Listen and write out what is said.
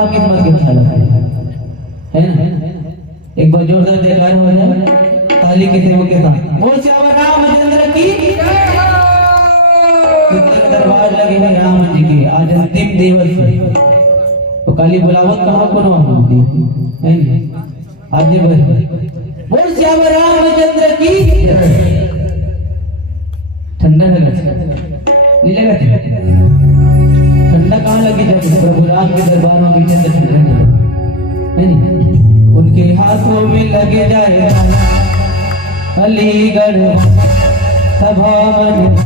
हमारा किस्मत की अच्छा है ना। एक बार जोरदार जयकार हो जाए ताली के सेवक के साथ। बोल श्याम रामचंद्र की दरबार लगे हैं राम जी के आज अंतिम दिवस तो काली बुलावत कहाँ को ना होती है आज बोल श्याम रामचंद्र की। ठंडा लगा नहीं लगा ठंडा कहाँ लगी जब प्रभु राम के दरबार में बीते ठंडा नहीं उनके हाथों में लगे जाए अलीगढ़ सभा में।